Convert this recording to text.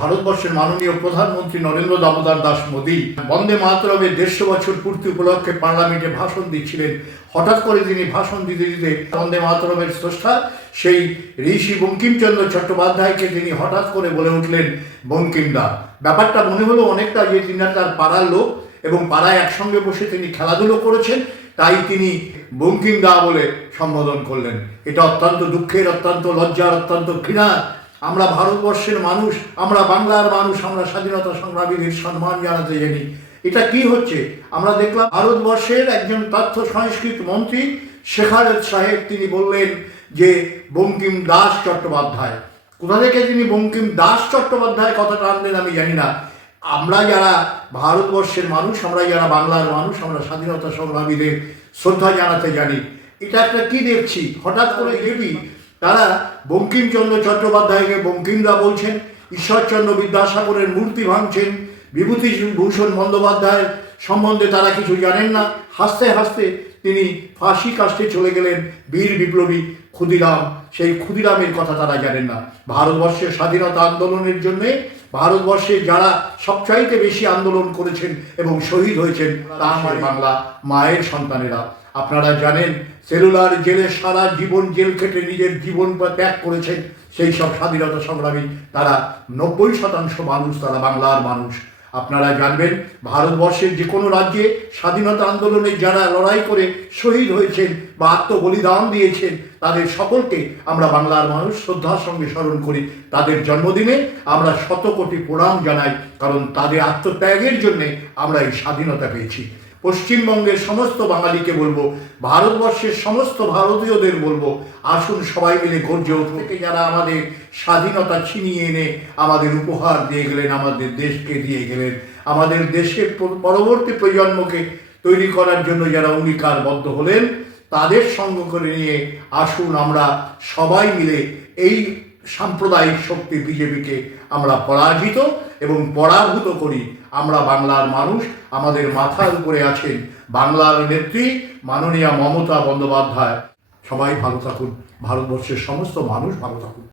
ভারতবর্ষের মাননীয় প্রধানমন্ত্রী নরেন্দ্র দামোদর দাস মোদী বন্দে মাতরমের দেড়শো বছর পূর্তি উপলক্ষে পার্লামেন্টে ভাষণ দিচ্ছিলেন। হঠাৎ করে তিনি ভাষণ দিতে দিতে বন্দে মাতরমের স্রষ্টা সেই ঋষি বঙ্কিমচন্দ্র চট্টোপাধ্যায়কে তিনি হঠাৎ করে বলে উঠলেন, বঙ্কিমদা, ব্যাপারটা মনে হলো অনেকটা যে তিনি তার পাড়ার লোক এবং পাড়ায় একসঙ্গে বসে তিনি খেলাধুলো করেছেন, তাই তিনি বঙ্কিম দা বলে সম্বোধন করলেন। এটা অত্যন্ত দুঃখের, অত্যন্ত লজ্জার, অত্যন্ত ঘৃণা আমরা ভারতবর্ষের মানুষ, আমরা বাংলার মানুষ, আমরা স্বাধীনতা সংগ্রামীদের সম্মান জানাতে জানি। এটা কি হচ্ছে? আমরা দেখলাম ভারতবর্ষের একজন তথ্য সংস্কৃত মন্ত্রী শেখারত সাহেব, তিনি বললেন যে বঙ্কিম দাস চট্টোপাধ্যায়। কোথা থেকে তিনি বঙ্কিম দাস চট্টোপাধ্যায় কথাটা আনলেন আমি জানি না। আমরা যারা ভারতবর্ষের মানুষ, আমরা যারা বাংলার মানুষ, আমরা স্বাধীনতা সংগ্রামীদের শ্রদ্ধা জানাতে জানি। এটা একটা কি দেখছি? হঠাৎ করে দেখি তারা বঙ্কিমচন্দ্র চট্টোপাধ্যায়কে বঙ্কিমরা বলছেন, ঈশ্বরচন্দ্র বিদ্যাসাগরের মূর্তি ভাঙছেন, বিভূতিভূষণ বন্দ্যোপাধ্যায়ের সম্বন্ধে তারা কিছু জানেন না। হাসতে হাসতে তিনি ফাঁসি কাস্তে চলে গেলেন বীর বিপ্লবী ক্ষুদিরাম। সেই ক্ষুদিরামের কথা তারা জানেন না। ভারতবর্ষের স্বাধীনতা আন্দোলনের জন্যে ভারতবর্ষে যারা সবচাইতে বেশি আন্দোলন করেছেন এবং শহীদ হয়েছেন তা আমার বাংলা মায়ের সন্তানেরা। আপনারা জানেন সেলুলার জেলে সারা জীবন জেল খেটে নিজের জীবন ত্যাগ করেছেন সেই সব স্বাধীনতা সংগ্রামী তারা নব্বই শতাংশ মানুষ তারা বাংলার মানুষ। আপনারা জানবেন, ভারতবর্ষের যে কোনো রাজ্যে স্বাধীনতা আন্দোলনে যারা লড়াই করে শহীদ হয়েছেন বা আত্মবলিদান দিয়েছেন, তাদের সকলকে আমরা বাংলার মানুষ শ্রদ্ধার সঙ্গে স্মরণ করি। তাদের জন্মদিনে আমরা শত কোটি প্রণাম জানাই, কারণ তাদের আত্মত্যাগের জন্যে আমরা এই স্বাধীনতা পেয়েছি। পশ্চিমবঙ্গের সমস্ত বাঙালিকে বলব, ভারতবর্ষের সমস্ত ভারতীয়দের বলব, আসুন সবাই মিলে গর্জে থেকে যারা আমাদের স্বাধীনতা ছিনিয়ে এনে আমাদের উপহার দিয়ে গেলেন, আমাদের দেশকে দিয়ে গেলেন, আমাদের দেশের পরবর্তী প্রজন্মকে তৈরি করার জন্য যারা অঙ্গীকারবদ্ধ হলেন, তাদের সঙ্গ করে নিয়ে আসুন আমরা সবাই মিলে এই সাম্প্রদায়িক শক্তি বিজেপিকে আমরা পরাজিত এবং পরাভূত করি। আমরা বাংলার মানুষ, আমাদের মাথার উপরে আছেন বাংলার নেত্রী মাননীয়া মমতা বন্দ্যোপাধ্যায়। সবাই ভালো থাকুন, ভারতবর্ষের সমস্ত মানুষ ভালো থাকুন